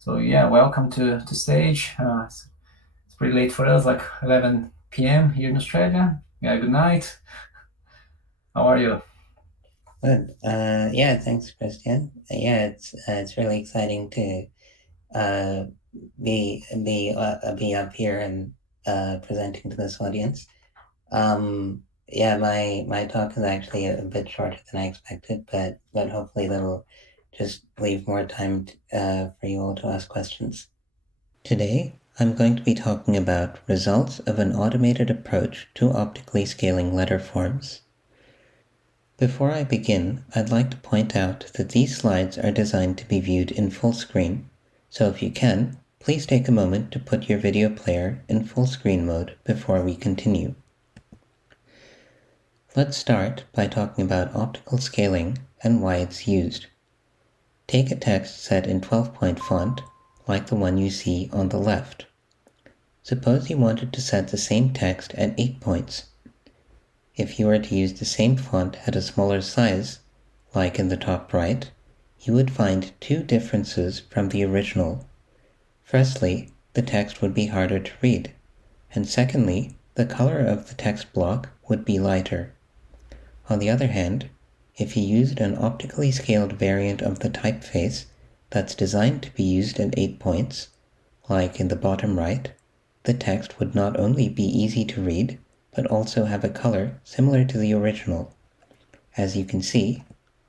So yeah, welcome to stage. It's pretty late for us, like 11 p.m. here in Australia. Yeah, good night. How are you? Good. Yeah, thanks, Christian. Yeah, it's really exciting to uh, be up here and presenting to this audience. Yeah, my talk is actually a bit shorter than I expected, but hopefully that'll just leave more time for you all to ask questions. Today, I'm going to be talking about results of an automated approach to optically scaling letter forms. Before I begin, I'd like to point out that these slides are designed to be viewed in full screen, so if you can, please take a moment to put your video player in full screen mode before we continue. Let's start by talking about optical scaling and why it's used. Take a text set in 12-point font, like the one you see on the left. Suppose you wanted to set the same text at 8 points. If you were to use the same font at a smaller size, like in the top right, you would find two differences from the original. Firstly, the text would be harder to read, and secondly, the color of the text block would be lighter. On the other hand, if you used an optically scaled variant of the typeface that's designed to be used at 8 points, like in the bottom right, the text would not only be easy to read, but also have a color similar to the original, as you can see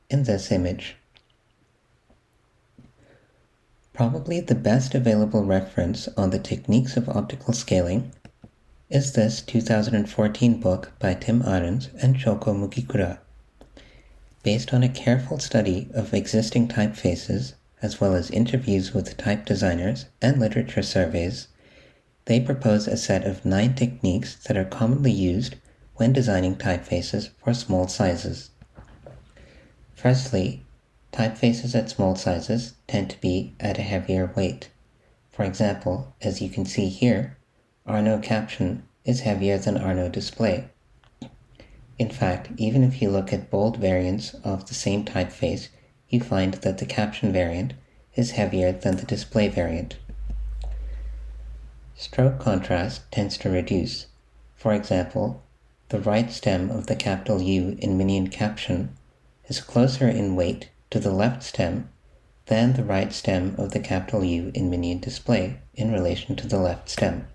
in this image. Probably the best available reference on the techniques of optical scaling is this 2014 book by Tim Ahrens and Shoko Mugikura. Based on a careful study of existing typefaces, as well as interviews with type designers and literature surveys, they propose a set of 9 techniques that are commonly used when designing typefaces for small sizes. Firstly, typefaces at small sizes tend to be at a heavier weight. For example, as you can see here, Arno Caption is heavier than Arno Display. In fact, even if you look at bold variants of the same typeface, you find that the Caption variant is heavier than the Display variant. Stroke contrast tends to reduce. For example, the right stem of the capital U in Minion Caption is closer in weight to the left stem than the right stem of the capital U in Minion Display in relation to the left stem.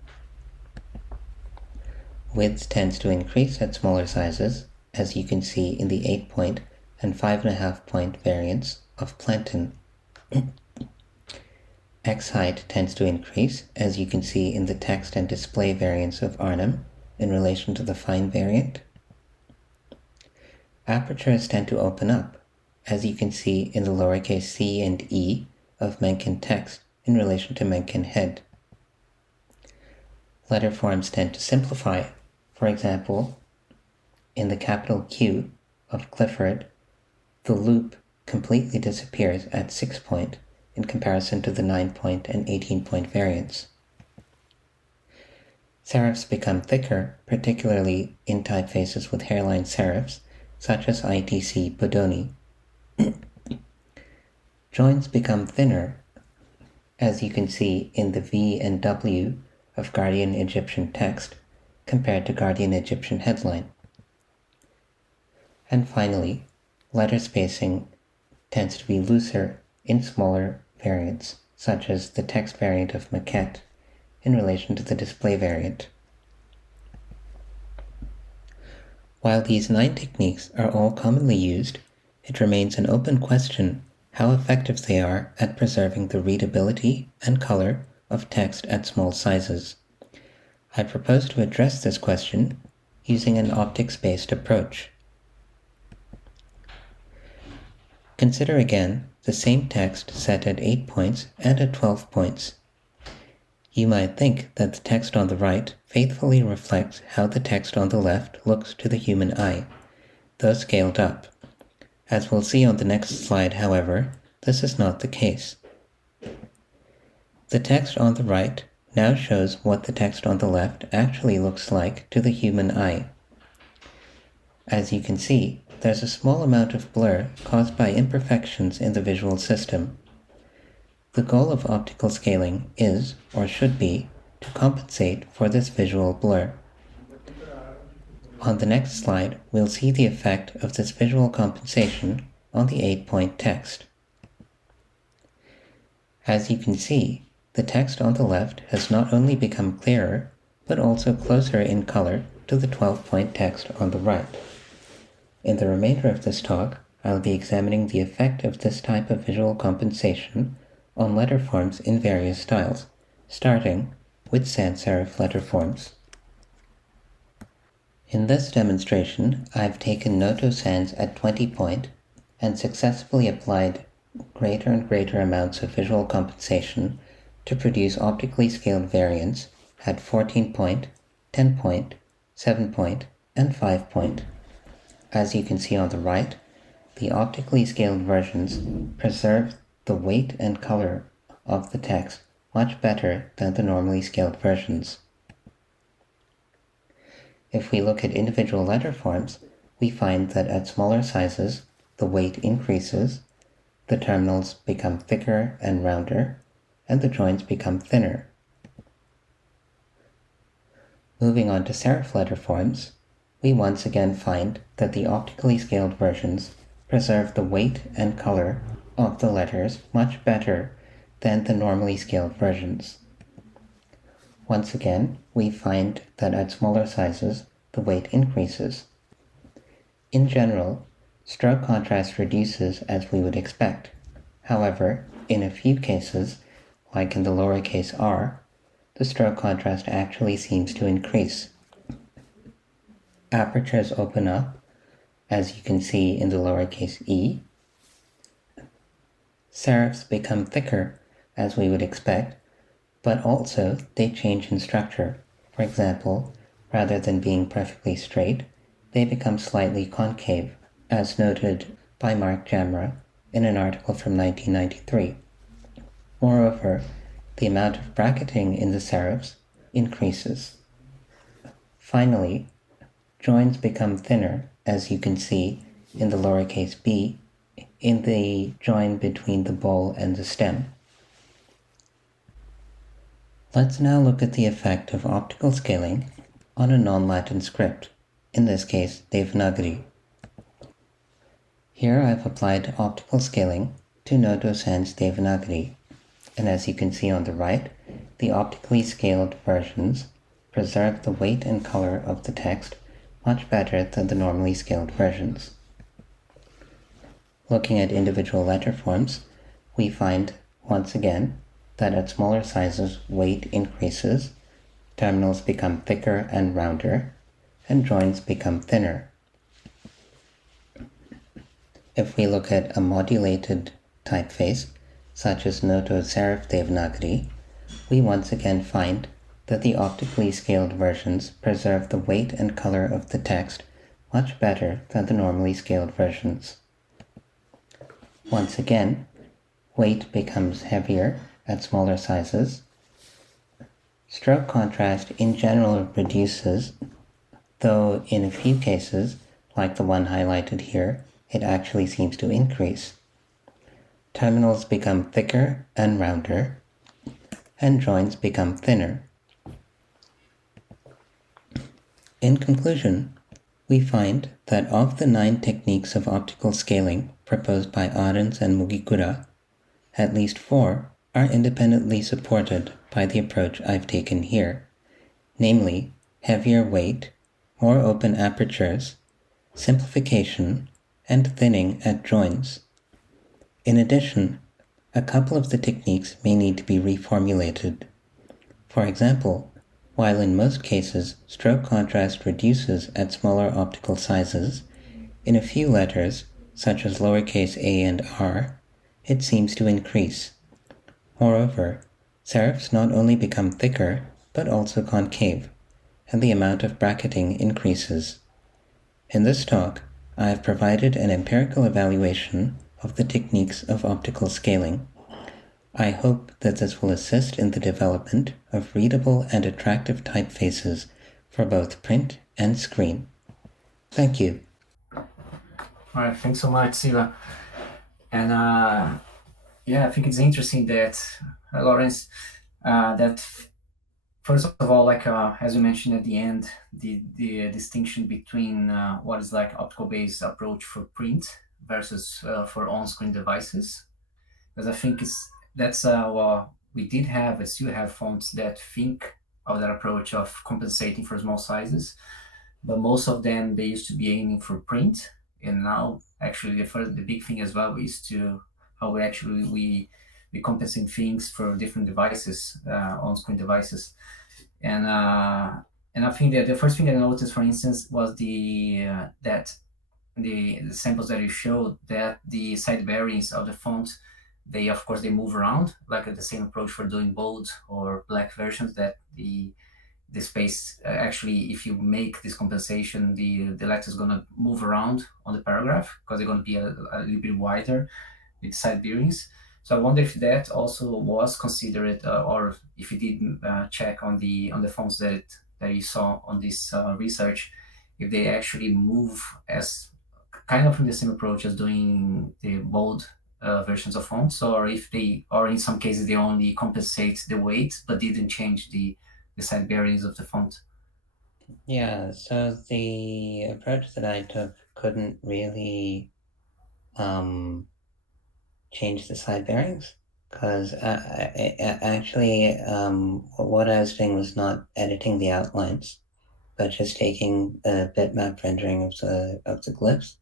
Width tends to increase at smaller sizes, as you can see in the 8-point and 5.5-point variants of Plantain. X height tends to increase, as you can see in the text and display variants of Arnhem in relation to the fine variant. Apertures tend to open up, as you can see in the lowercase c and e of Mencken text in relation to Mencken head. Letter forms tend to simplify. For example, in the capital Q of Clifford, the loop completely disappears at 6-point in comparison to the 9-point and 18-point variants. Serifs become thicker, particularly in typefaces with hairline serifs, such as ITC Bodoni. Joins become thinner, as you can see in the V and W of Guardian Egyptian text compared to Guardian Egyptian headline. And finally, letter spacing tends to be looser in smaller variants, such as the text variant of Maquette in relation to the display variant. While these 9 techniques are all commonly used, it remains an open question how effective they are at preserving the readability and color of text at small sizes. I propose to address this question using an optics-based approach. Consider again the same text set at 8 points and at 12 points. You might think that the text on the right faithfully reflects how the text on the left looks to the human eye, though scaled up. As we'll see on the next slide, however, this is not the case. The text on the right now shows what the text on the left actually looks like to the human eye. As you can see, there's a small amount of blur caused by imperfections in the visual system. The goal of optical scaling is, or should be, to compensate for this visual blur. On the next slide, we'll see the effect of this visual compensation on the 8-point text. As you can see, the text on the left has not only become clearer, but also closer in color to the 12-point text on the right. In the remainder of this talk, I'll be examining the effect of this type of visual compensation on letterforms in various styles, starting with sans serif letterforms. In this demonstration, I've taken Noto sans at 20 point and successfully applied greater and greater amounts of visual compensation to produce optically scaled variants at 14 point, 10 point, 7 point, and 5 point. As you can see on the right, the optically scaled versions preserve the weight and color of the text much better than the normally scaled versions. If we look at individual letter forms, we find that at smaller sizes, the weight increases, the terminals become thicker and rounder, and the joins become thinner. Moving on to serif letter forms, we once again find that the optically scaled versions preserve the weight and color of the letters much better than the normally scaled versions. Once again, we find that at smaller sizes, the weight increases. In general, stroke contrast reduces as we would expect. However, in a few cases, like in the lowercase r, the stroke contrast actually seems to increase. Apertures open up, as you can see in the lowercase e. Serifs become thicker, as we would expect, but also they change in structure. For example, rather than being perfectly straight, they become slightly concave, as noted by Mark Jamra in an article from 1993. Moreover, the amount of bracketing in the serifs increases. Finally, joins become thinner, as you can see in the lowercase b, in the join between the bowl and the stem. Let's now look at the effect of optical scaling on a non-Latin script, in this case Devanagari. Here I've applied optical scaling to Noto sans Devanagari, and as you can see on the right, the optically scaled versions preserve the weight and color of the text much better than the normally scaled versions. Looking at individual letter forms, we find, once again, that at smaller sizes weight increases, terminals become thicker and rounder, and joins become thinner. If we look at a modulated typeface, such as Noto serif Devanagari, we once again find that the optically scaled versions preserve the weight and color of the text much better than the normally scaled versions. Once again, weight becomes heavier at smaller sizes. Stroke contrast in general reduces, though in a few cases, like the one highlighted here, it actually seems to increase. Terminals become thicker and rounder, and joins become thinner. In conclusion, we find that of the 9 techniques of optical scaling proposed by Ahrens and Mugikura, at least 4 are independently supported by the approach I've taken here, namely heavier weight, more open apertures, simplification, and thinning at joins. In addition, a couple of the techniques may need to be reformulated. For example, while in most cases stroke contrast reduces at smaller optical sizes, in a few letters, such as lowercase a and r, it seems to increase. Moreover, serifs not only become thicker, but also concave, and the amount of bracketing increases. In this talk, I have provided an empirical evaluation of the techniques of optical scaling. I hope that this will assist in the development of readable and attractive typefaces for both print and screen. Thank you. All right, thanks so much, Siva. And Yeah, I think it's interesting that Lawrence, that first of all, like as you mentioned at the end, the distinction between what is like optical based approach for print versus for on screen devices, because I think that's well, we did have, we still have fonts that think of that approach of compensating for small sizes, but most of them they used to be aiming for print, and now actually the big thing as well is to how we compensate things for different devices, on-screen devices, and and I think that the first thing I noticed, for instance, was the that the samples that you showed, that the side variants of the font, they of course they move around like the same approach for doing bold or black versions, that the space actually, if you make this compensation, the letter is going to move around on the paragraph because they're going to be a little bit wider with side bearings. So I wonder if that also was considered, or if you did check on the fonts that you saw on this research, if they actually move as kind of from the same approach as doing the bold versions of fonts, or if they, or in some cases they only compensate the weight but didn't change the side bearings of the font. Yeah, so the approach that I took couldn't really um, change the side bearings because actually what I was doing was not editing the outlines, but just taking a bitmap rendering of the glyphs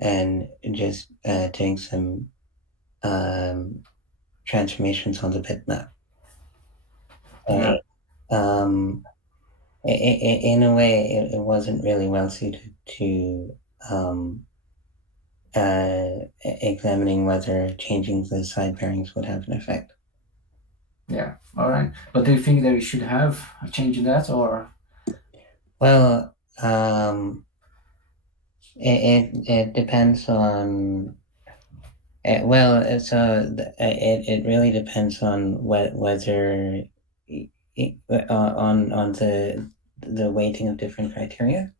and just doing some um, transformations on the bitmap. Yeah, Um, in a way, it wasn't really well suited to um, examining whether changing the side bearings would have an effect. yeah, all right. But do you think that we should have a change in that, or Well, it depends on it really depends on whether on the weighting of different criteria.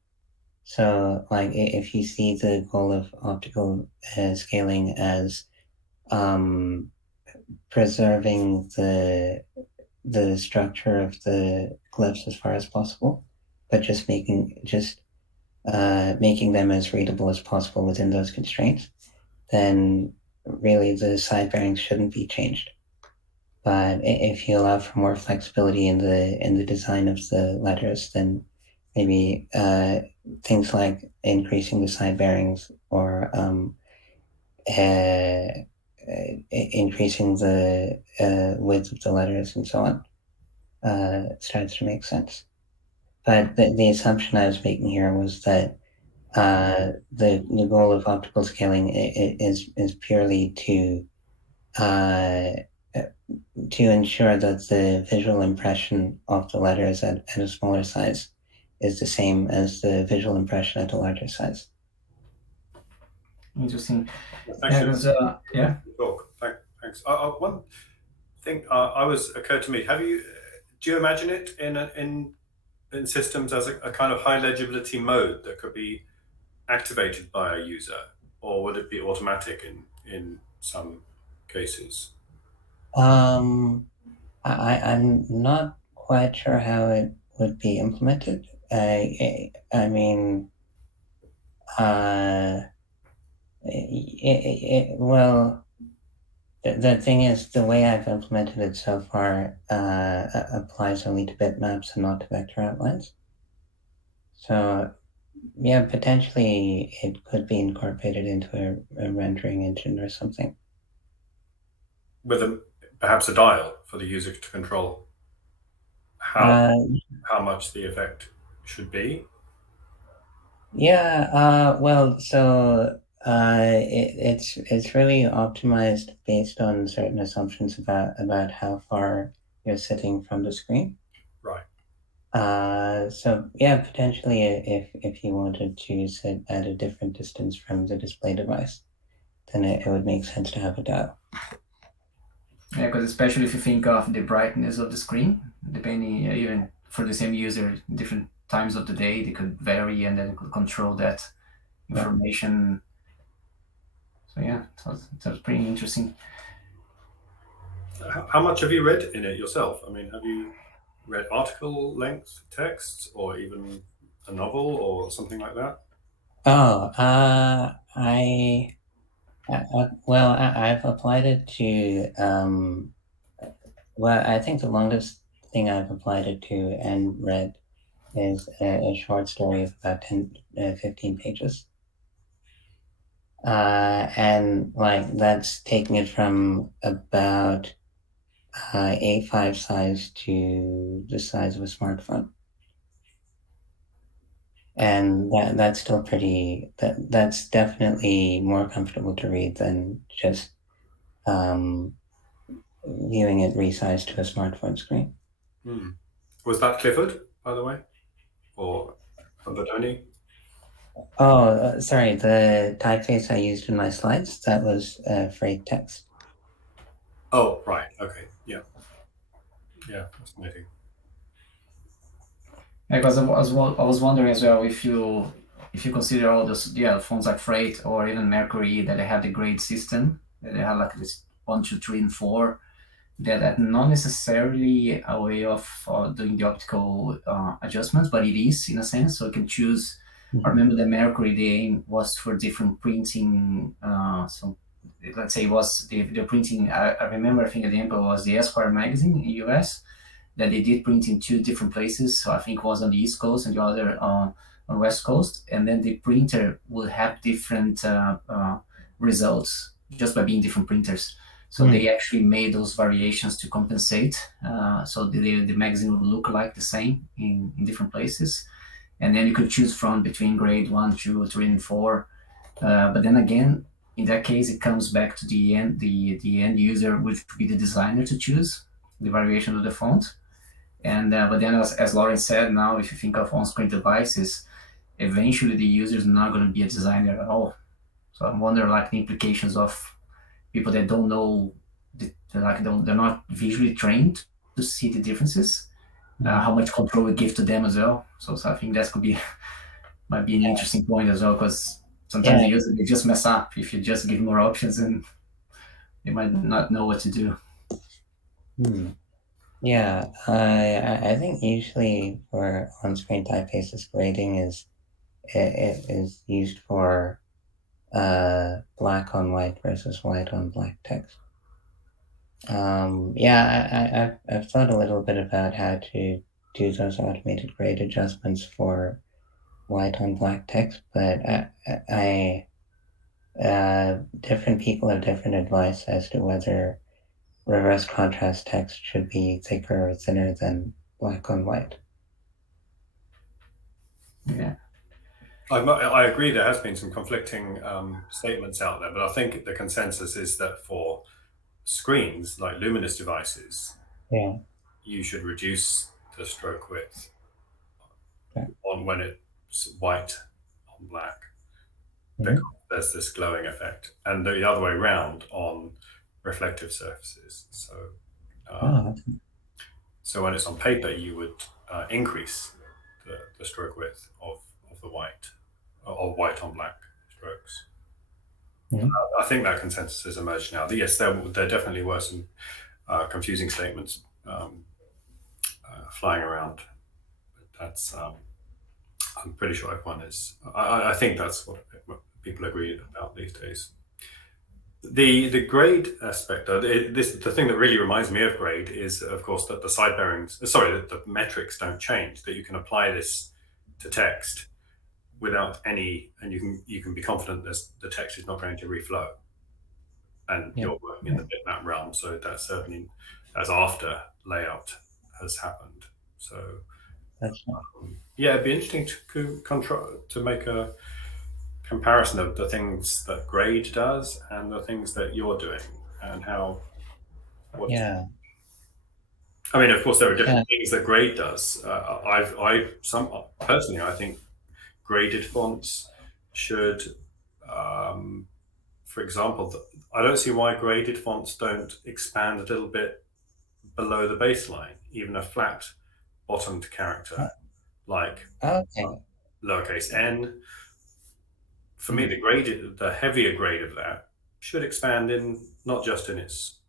So, like, if you see the goal of optical scaling as um, preserving the structure of the glyphs as far as possible, but just making them as readable as possible within those constraints, then really the side bearings shouldn't be changed. But if you allow for more flexibility in the design of the letters, then maybe things like increasing the side bearings or uh, increasing the width of the letters and so on starts to make sense. But the assumption I was making here was that the goal of optical scaling is purely uh, to ensure that the visual impression of the letters at a smaller size is the same as the visual impression at a larger size. interesting? Thanks Yeah, for because yeah, the talk. Thanks. One thing I was occurred to me. Have you? Do you imagine it in systems as a kind of high legibility mode that could be activated by a user, or would it be automatic in some cases? Um, I'm not quite sure how it would be implemented. I mean, uh, well, the thing is, the way I've implemented it so far applies only to bitmaps and not to vector outlines. So, yeah, potentially it could be incorporated into a rendering engine or something. With perhaps a dial for the user to control how Uh, how much the effect should be. yeah, well, so it's really optimized based on certain assumptions about how far you're sitting from the screen. Right. So yeah, potentially if you wanted to sit at a different distance from the display device, then it would make sense to have a dial. yeah, because especially if you think of the brightness of the screen, depending even for the same user, different times of the day, they could vary and then it could control that Yeah. information. So yeah, so it's pretty interesting. How much have you read in it yourself? I mean, have you read article length texts or even a novel or something like that? Oh, I've applied it to, well, I think the longest thing I've applied it to and read is a short story of about 10, 15 pages. And like that's taking it from about A5 size to the size of a smartphone. And that's still that's definitely more comfortable to read than just um, viewing it resized to a smartphone screen. Hmm. Was that Clifford, by the way, or Bodoni? Oh, sorry, the typeface I used in my slides, that was freight text. Oh, right. Okay. Yeah. Yeah. Fascinating. Because I was wondering as well if you consider all those phones like Freight or even Mercury that they have the grade system that they have like this one, two, three, and four that not necessarily a way of doing the optical adjustments, but it is in a sense. So you can choose. I Mhm. remember the Mercury, the aim was for different printing. So let's say it was the printing. I remember, I think the example was the Esquire magazine in the US that they did print in two different places. So I think it was on the East Coast and the other on West Coast. And then the printer will have different results just by being different printers. So Mm. they actually made those variations to compensate. So the magazine would look like the same in different places. And then you could choose from between grade one, two, three, and four. But then again, in that case, it comes back to the end user, which would be the designer to choose the variation of the font. And but then, as Lauren said, now if you think of on-screen devices, eventually the user is not going to be a designer at all. So I wonder, like the implications of people that don't know, they're not visually trained to see the differences. Mm. How much control we give to them as well. So I think that could be might be an interesting point as well because sometimes Yeah. the user they just mess up if you just give more options and they might not know what to do. Hmm. Yeah, I think usually for on-screen typefaces, grading it is used for black on white versus white on black text. Yeah, I've thought a little bit about how to do those automated grade adjustments for white on black text, but different people have different advice as to whether reverse contrast text should be thicker or thinner than black on white. Yeah, I agree. There has been some conflicting statements out there, but I think the consensus is that for screens like luminous devices, Yeah. you should reduce the stroke width Yeah. on when it's white on black because Mhm. there's this glowing effect, and the other way around on reflective surfaces. Um, Oh, so when it's on paper, you would increase the stroke width of the white or white on black strokes. mhm. I think that consensus has emerged now. Yes, there definitely were some confusing statements flying around. That's I'm pretty sure everyone is. I think that's what people agree about these days. The grade aspect, though, the thing that really reminds me of grade is, of course, that the side bearings, sorry, that the metrics don't change. That you can apply this to text without any, and you can be confident that the text is not going to reflow, and Yeah, you're working in the bitmap realm, so that's certainly as after layout has happened. So that's yeah, it'd be interesting to make a comparison of the things that grade does and the things that you're doing and how what yeah, I mean, of course, there are yeah. different things that grade does. Personally, I think graded fonts should, um, for example, I don't see why graded fonts don't expand a little bit below the baseline, even a flat bottomed character like Okay. lowercase n. For me, Hmm. the heavier grade of that should expand in not just in its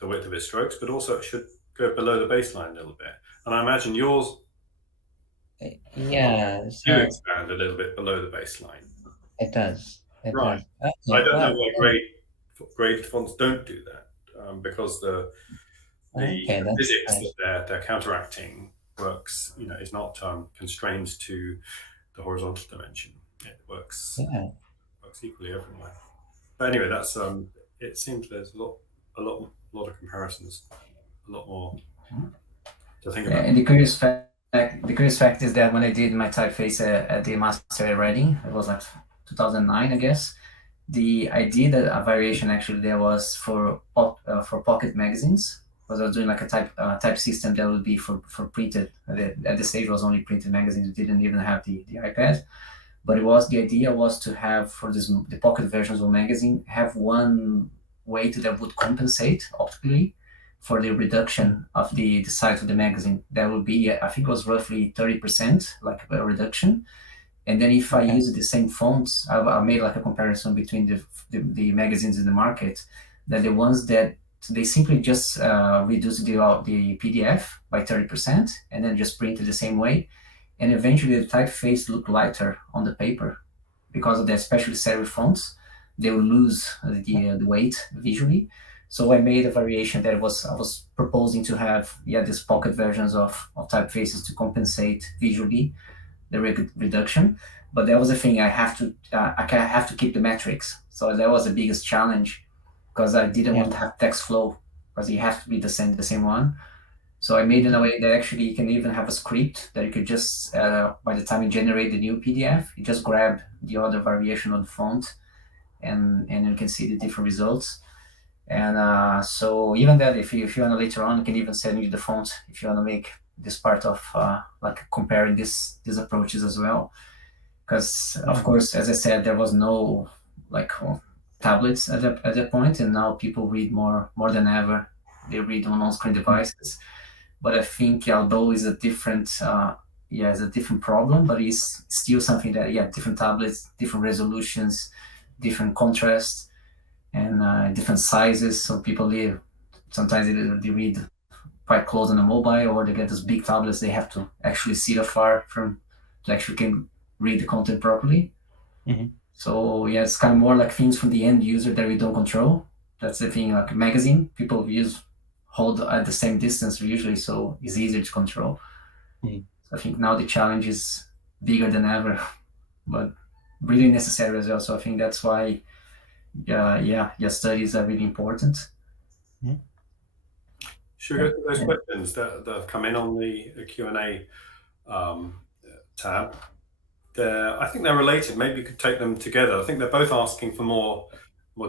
the width of its strokes, but also it should go below the baseline a little bit. And I imagine yours Yeah, do so expand a little bit below the baseline. it does. It Right. does. I Okay, don't know well, why graded fonts don't do that, because okay, the that's physics nice. that they're counteracting works, is not constrained to the horizontal dimension. It Yeah, works equally everywhere. But anyway, that's it seems there's a lot of comparisons, a lot more to think Yeah, about. and the curious fact is that when I did my typeface at the master reading, it was like 2009, I guess. I did a variation actually there was for pocket magazines, because I was doing like a type system that would be for printed. At the stage it was only printed magazines. We didn't even have the iPad, but the idea was to have for the pocket versions of magazine have one weight that would compensate optically for the reduction of the size of the magazine. That would be, I think it was roughly 30%, like a reduction. And then if I okay. use the same fonts, I made like a comparison between the magazines in the market, that the ones that they simply just reduce the PDF by 30% and then just print it the same way. And eventually the typeface look lighter on the paper because of the especially serif fonts. They will lose the weight visually. So I made a variation that I was proposing to have these pocket versions of typefaces to compensate visually the reduction. But that was the thing. I have to keep the metrics. So that was the biggest challenge because I didn't Yeah, want to have text flow because you have to be the same one. So I made in a way that actually you can even have a script that you could just by the time you generate the new PDF, you just grab the other variation of the font and you can see the different results. And so even that, if you want to later on, you can even send you the font if you want to make this part of like comparing these approaches as well. Because of yeah, course, as I said, there was no like tablets at that point, and now people read more than ever. They read on on-screen mm, devices. But I think although it's a different it's a different problem, but it's still something that different tablets, different resolutions, different contrast, and different sizes. So people live sometimes they read quite close on a mobile, or they get those big tablets. They have to actually sit afar from to actually can read the content properly. mhm, So yeah, it's kind of more like things from the end user that we don't control. That's the thing. Like a magazine, people use hold at the same distance usually, so it's easier to control. mhm. So I think now the challenge is bigger than ever, but really necessary as well. So I think that's why, your studies are really important. Yeah. Should we Yeah, go to those and questions that have come in on the Q&A tab? I think they're related. Maybe you could take them together. I think they're both asking for more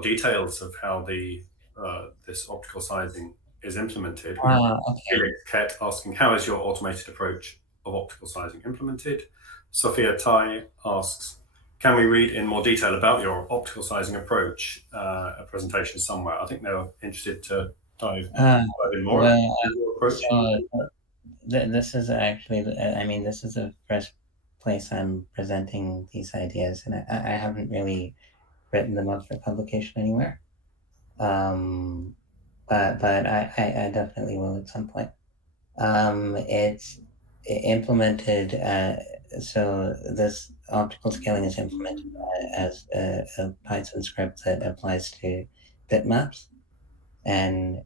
details of how this optical sizing is implemented. We have Okay. Felix Kett asking, how is your automated approach of optical sizing implemented? Sophia Tai asks, can we read in more detail about your optical sizing approach, a presentation somewhere? I think they're interested to dive in more into Well, your approach. so this is actually, I mean, this is the first place I'm presenting these ideas, and I haven't really written them up for publication anywhere. Um, but I definitely will at some point. It's implemented, so this optical scaling is implemented as a Python script that applies to bitmaps. And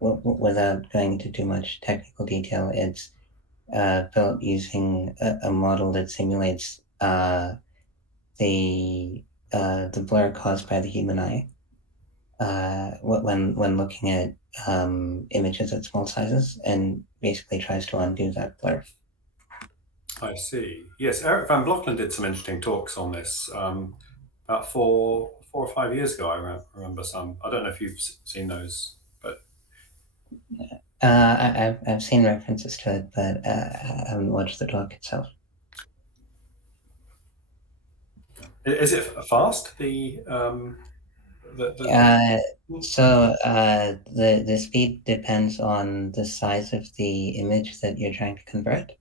without going into too much technical detail, it's built using a model that simulates the the blur caused by the human eye when looking at images at small sizes, and basically tries to undo that blur. I see. Yes, Eric Van Blockland did some interesting talks on this about 4 or 5 years ago. Remember some. I don't know if you've seen those, but I've seen references to it, but I haven't watched the talk itself. is it fast? The Uh, the speed depends on the size of the image that you're trying to convert,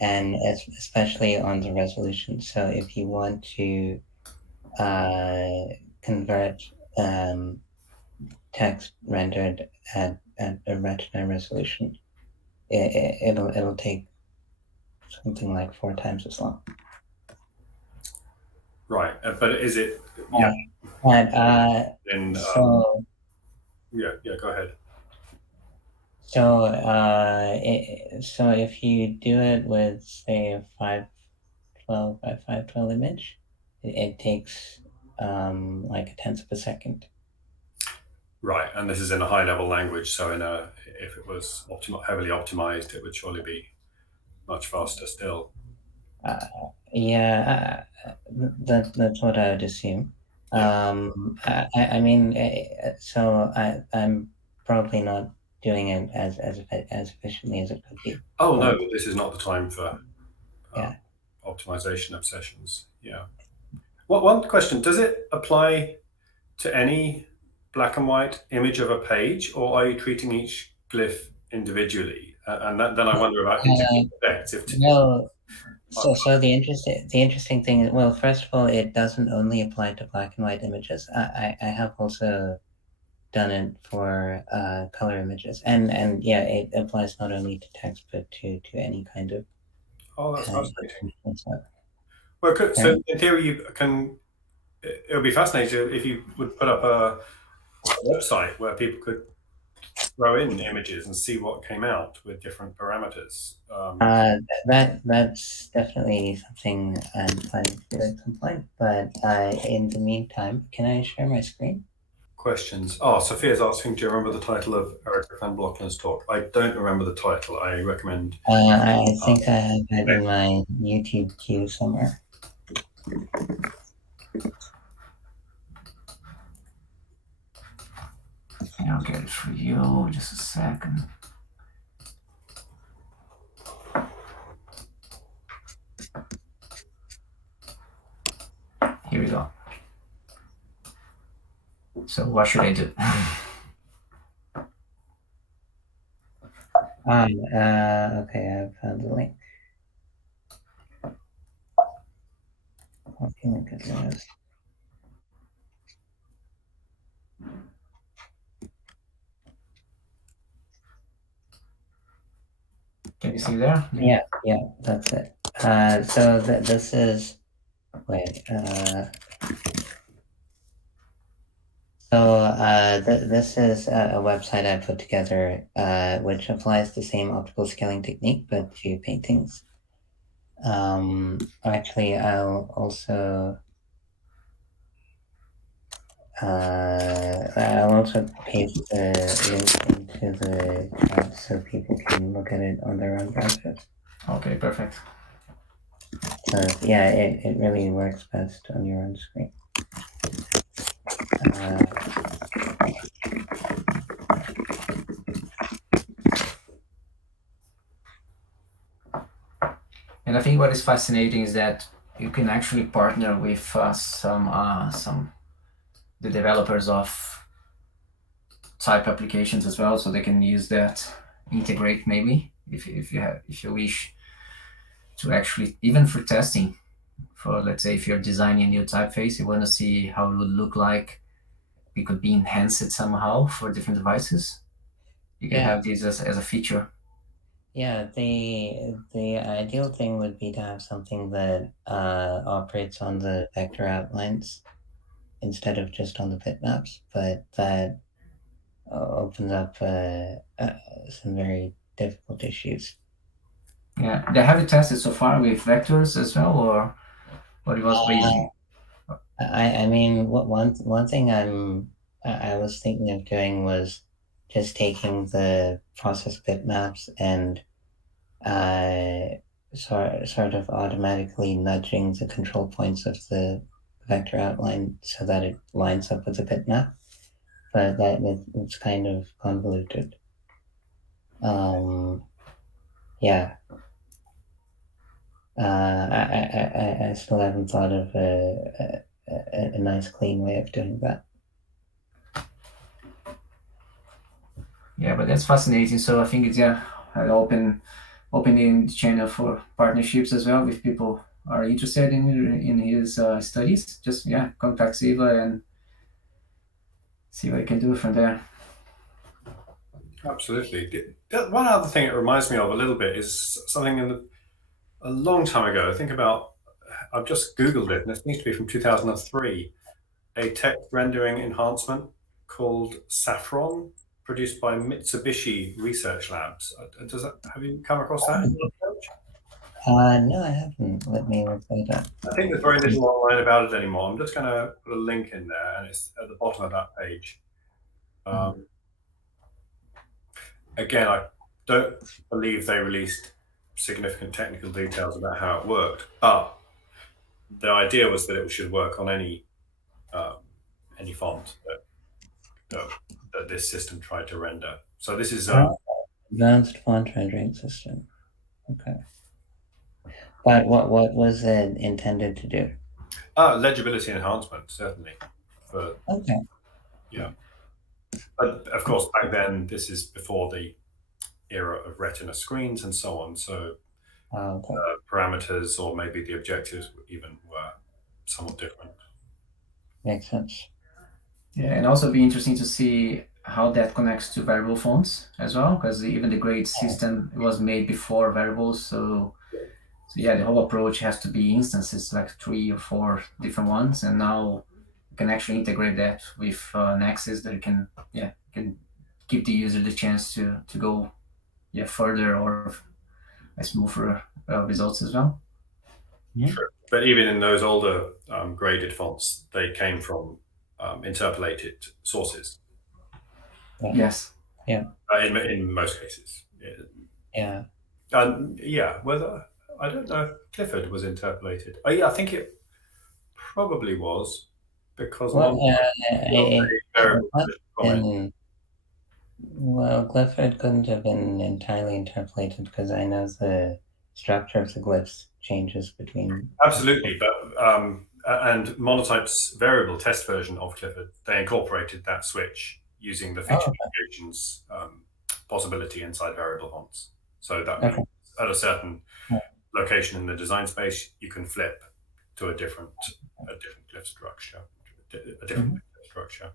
and especially on the resolution. So if you want to convert, um, text rendered at a retina resolution, it'll take something like 4 times as long. Right, but is it? Yeah. But So yeah, go ahead. So so if you do it with, say, a 512 by 512 image, it takes like a tenth of a second. Right, and this is in a high-level language, so if it was heavily optimized, it would surely be much faster still. Yeah, that's what I would assume. Yeah. I mean, so I'm probably not doing it as efficiently as it could be. Oh no, this is not the time for Yeah. optimization obsessions. Yeah. One question: does it apply to any black and white image of a page, or are you treating each glyph individually? And then I wonder about integrated effects. Well, so the interesting thing is, well, first of all, it doesn't only apply to black and white images. I have also done it for color images, and yeah, it applies not only to text but to any kind of. Oh, that's fascinating. Stuff. Well, so Sorry? in theory, you can. It would be fascinating if you would put up a website where people could throw in images and see what came out with different parameters. That's definitely something I'm planning to do at some point. But in the meantime, can I share my screen? Questions. Oh, Sophia's asking, do you remember the title of Eric van Blokken's talk? I don't remember the title. I recommend. I think I have it in my YouTube queue somewhere. I'll get it for you. Just a second. Here we go. So what should I do? Okay, I found the link. Okay, look at this. Can you see there? Yeah, that's it. So this is, wait, this is a website I put together, which applies the same optical scaling technique, but to paintings. Actually, I'll also paste the link into the chat so people can look at it on their own browsers. Okay, perfect. So yeah, it really works best on your own screen. And I think what is fascinating is that you can actually partner with some the developers of type applications as well, so they can use that, integrate maybe if you wish to actually, even for testing, for let's say if you're designing a new typeface, you want to see how it would look like. It could be enhanced somehow for different devices. You can have these as a feature. Yeah, the ideal thing would be to have something that operates on the vector outlines instead of just on the bitmaps, but that opens up some very difficult issues. Yeah, they have it tested so far with vectors as well, or what it was basically? I mean, one thing I was thinking of doing was just taking the process bitmaps and sort of automatically nudging the control points of the vector outline so that it lines up with the bitmap, but it's kind of convoluted. Yeah. I still haven't thought of a nice, clean way of doing that. Yeah, but that's fascinating. So I think it's I'll opening the channel for partnerships as well if people are interested in his studies. Just contact Siva and see what you can do from there. Absolutely. One other thing it reminds me of a little bit is something a long time ago. Think about, I've just Googled it, and it seems to be from 2003, a text rendering enhancement called Saffron, produced by Mitsubishi Research Labs. Have you come across that in your research? No, I haven't. Let me look that up. I think there's very little online about it anymore. I'm just going to put a link in there, and it's at the bottom of that page. Again, I don't believe they released significant technical details about how it worked, but the idea was that it should work on any font that this system tried to render. So this is Advanced font rendering system. Okay. But what was it intended to do? legibility enhancement, certainly. Okay. Yeah. But of course, back then, this is before the era of retina screens and so on. So Okay. parameters or maybe the objectives even were somewhat different. Makes sense. Yeah, and also be interesting to see how that connects to variable fonts as well, because even the grade system was made before variables. So yeah, the whole approach has to be instances, like 3 or 4 different ones, and now you can actually integrate that with an access that you can give the user the chance to go further or smoother results as well. Yeah. Sure. But even in those older graded fonts, they came from interpolated sources. Yeah. Yes. Yeah. In most cases. Yeah. Yeah. Whether I don't know if Clifford was interpolated. Oh yeah, I think it probably was because well, Clifford couldn't have been entirely interpolated because I know the structure of the glyphs changes between. Absolutely, but and Monotype's variable test version of Clifford, they incorporated that switch using the feature mutations possibility inside variable fonts. So that means at a certain location in the design space, you can flip to a different glyph structure, a different glyph structure.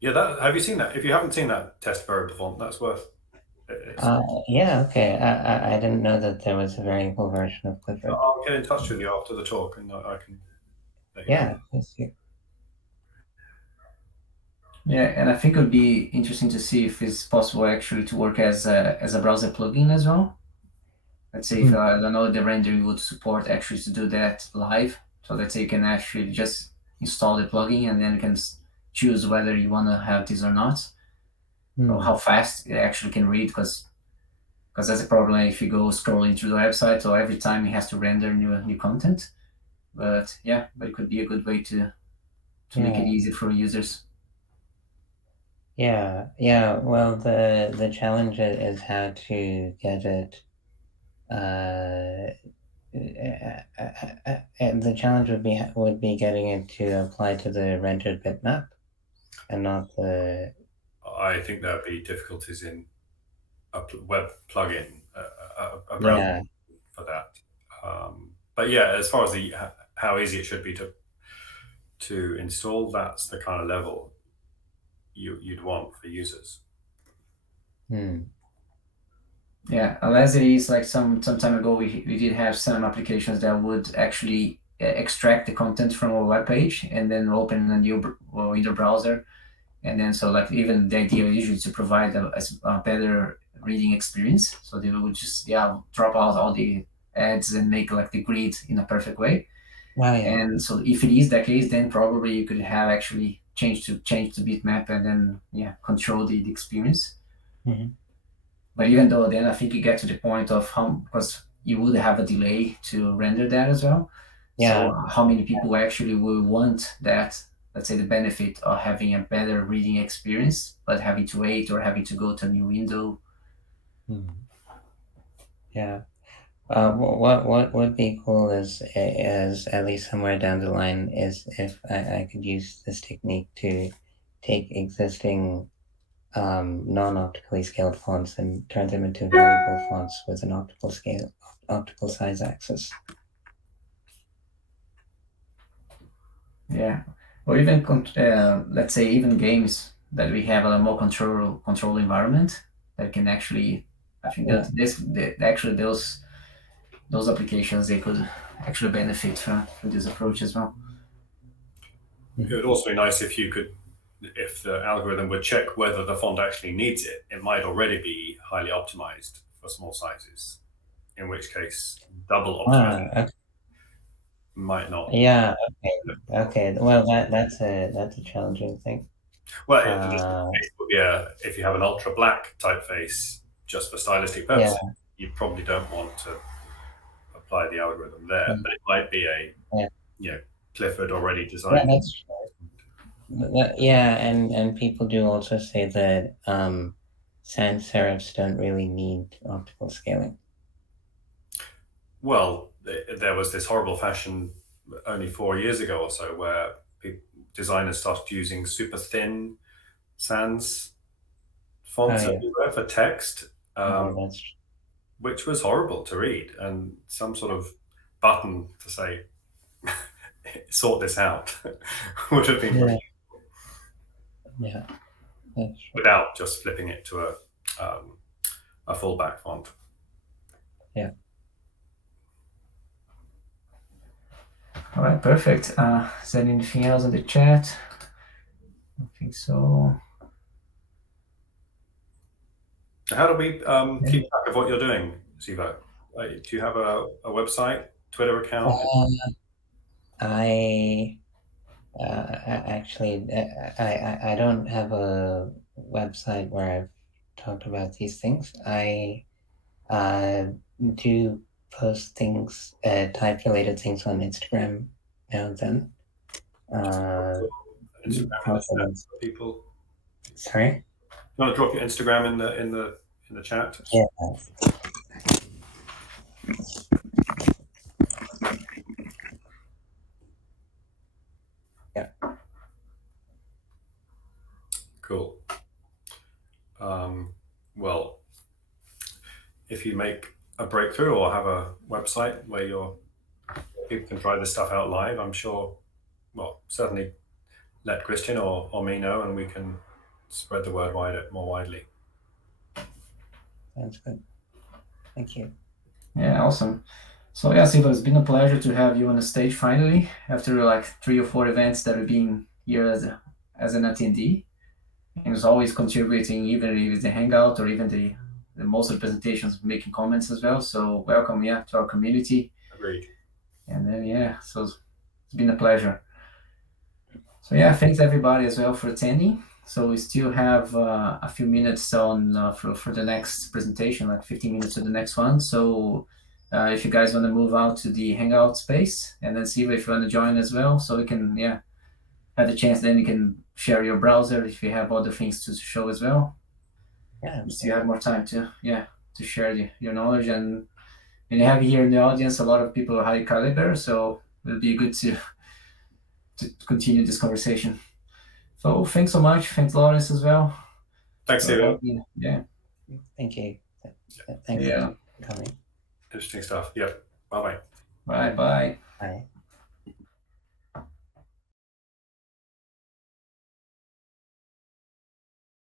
Yeah, have you seen that? If you haven't seen that test variable font, that's worth. Yeah, okay. I didn't know that there was a variable version of Clifford. I'll get in touch with you after the talk, and I can. Yeah, let's see. Yeah, and I think it would be interesting to see if it's possible actually to work as a browser plugin as well. Let's say if I don't know the rendering would support actually to do that live. So let's say you can actually just install the plugin and then you can choose whether you want to have this or not, or how fast it actually can read, because that's a problem if you go scrolling through the website. So every time it has to render new content. But yeah, but it could be a good way to make it easy for users. Yeah. Well, the challenge is how to get it. The challenge would be getting it to apply to the rendered bitmap, and not the. I think there would be difficulties in a web plugin, a browser for that. But yeah, as far as how easy it should be to install, that's the kind of level you'd want for users. Yeah, unless it is like some time ago, we did have some applications that would actually extract the content from a web page and then open a new window browser, and then so like even the idea usually to provide a better reading experience. So they would just drop out all the ads and make like the grid in a perfect way. And so if it is the case, then probably you could have actually change the bitmap and then control the experience. But even though then I think you get to the point of because you would have a delay to render that as well. So how many people actually will want that, let's say the benefit of having a better reading experience, but having to wait or having to go to a new window. Yeah. What would be cool is at least somewhere down the line is if I could use this technique to take existing non-optically scaled fonts and turn them into variable fonts with an optical size axis. Yeah, or even let's say even games that we have a more control environment that can actually, I think that actually those applications, they could actually benefit from this approach as well. It would also be nice if you could, if the algorithm would check whether the font actually needs it. It might already be highly optimized for small sizes, in which case double optimization Okay. might not. Yeah. Okay. Well, that's a challenging thing. Well, yeah, if you have an ultra black typeface just for stylistic purposes, you probably don't want to apply the algorithm there. But it might be a Clifford already designed. Yeah, that's true. Yeah, and people do also say that sans serifs don't really need optical scaling. Well, there was this horrible fashion only 4 years ago or so where designers started using super thin sans fonts everywhere for text, That's true. which was horrible to read, and some sort of button to say sort this out would have been pretty useful. Yeah, that's true. Without just flipping it to a fullback font. Yeah. All right, perfect. Is there anything else in the chat? I think so. How do we keep track of what you're doing, Siva? Do you have a website, Twitter account? I actually I don't have a website where I've talked about these things. I do post things, type-related things on Instagram now and then. Instagram for people. Sorry? You want to drop your Instagram in the chat? Yeah. Yeah. Cool. Well, if you make a breakthrough or have a website where people can try this stuff out live, I'm sure. Well, certainly let Christian or me know, and we can spread the word more widely. Sounds good. Thank you. Yeah, awesome. So yeah, Siva, it's been a pleasure to have you on the stage finally after like 3 or 4 events that have been here as an attendee. And it's always contributing, even if it's the hangout or even the most of the presentations, making comments as well. So welcome, to our community. Agreed. And then so it's been a pleasure. So thanks everybody as well for attending. So we still have a few minutes on for the next presentation, like 15 minutes to the next one. So if you guys want to move out to the hangout space, and then see if you want to join as well, so we can have the chance. Then you can share your browser if you have other things to show as well. Yeah, you still have more time to share your knowledge, and you have here in the audience a lot of people high caliber, so it'll be good to continue this conversation. So thanks so much. Thanks, Lawrence, as well. Thanks, Siva. Yeah. Thank you. Thanks for coming. Interesting stuff. Yeah. Bye-bye. Bye. Bye.